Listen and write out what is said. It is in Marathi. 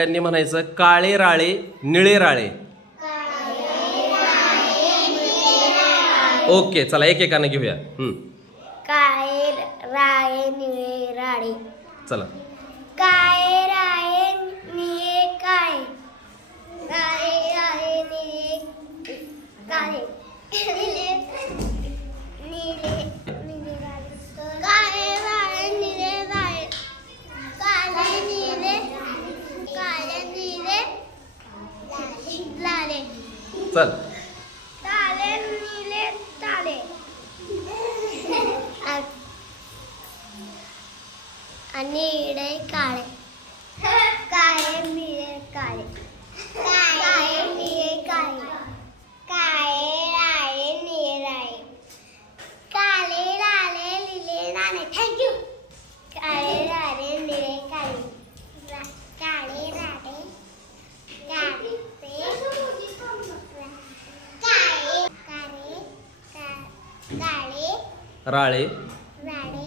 त्यांनी म्हणायचं काळे राळे निळे राळे. ओके चला एकेकाने घेऊया. काळे राळे निळे राळे. चला काळे राळे निळे काळे. काळे राळे निळे काळे. निळे निळे निळे राळे. काळे राळे निळे राळे. काळे निळे काळे निळे लाले. चल काळे निळे ताळे. आणि निळे काळे. काळे निळे काळे. काळे निळे काळे. काळे राळे निळे राळे. काळे राळे निळे राळे. थँक्यू. काळे राळे निळे काळे. काळे राळे काळे काळे काळे काळे राळे राळे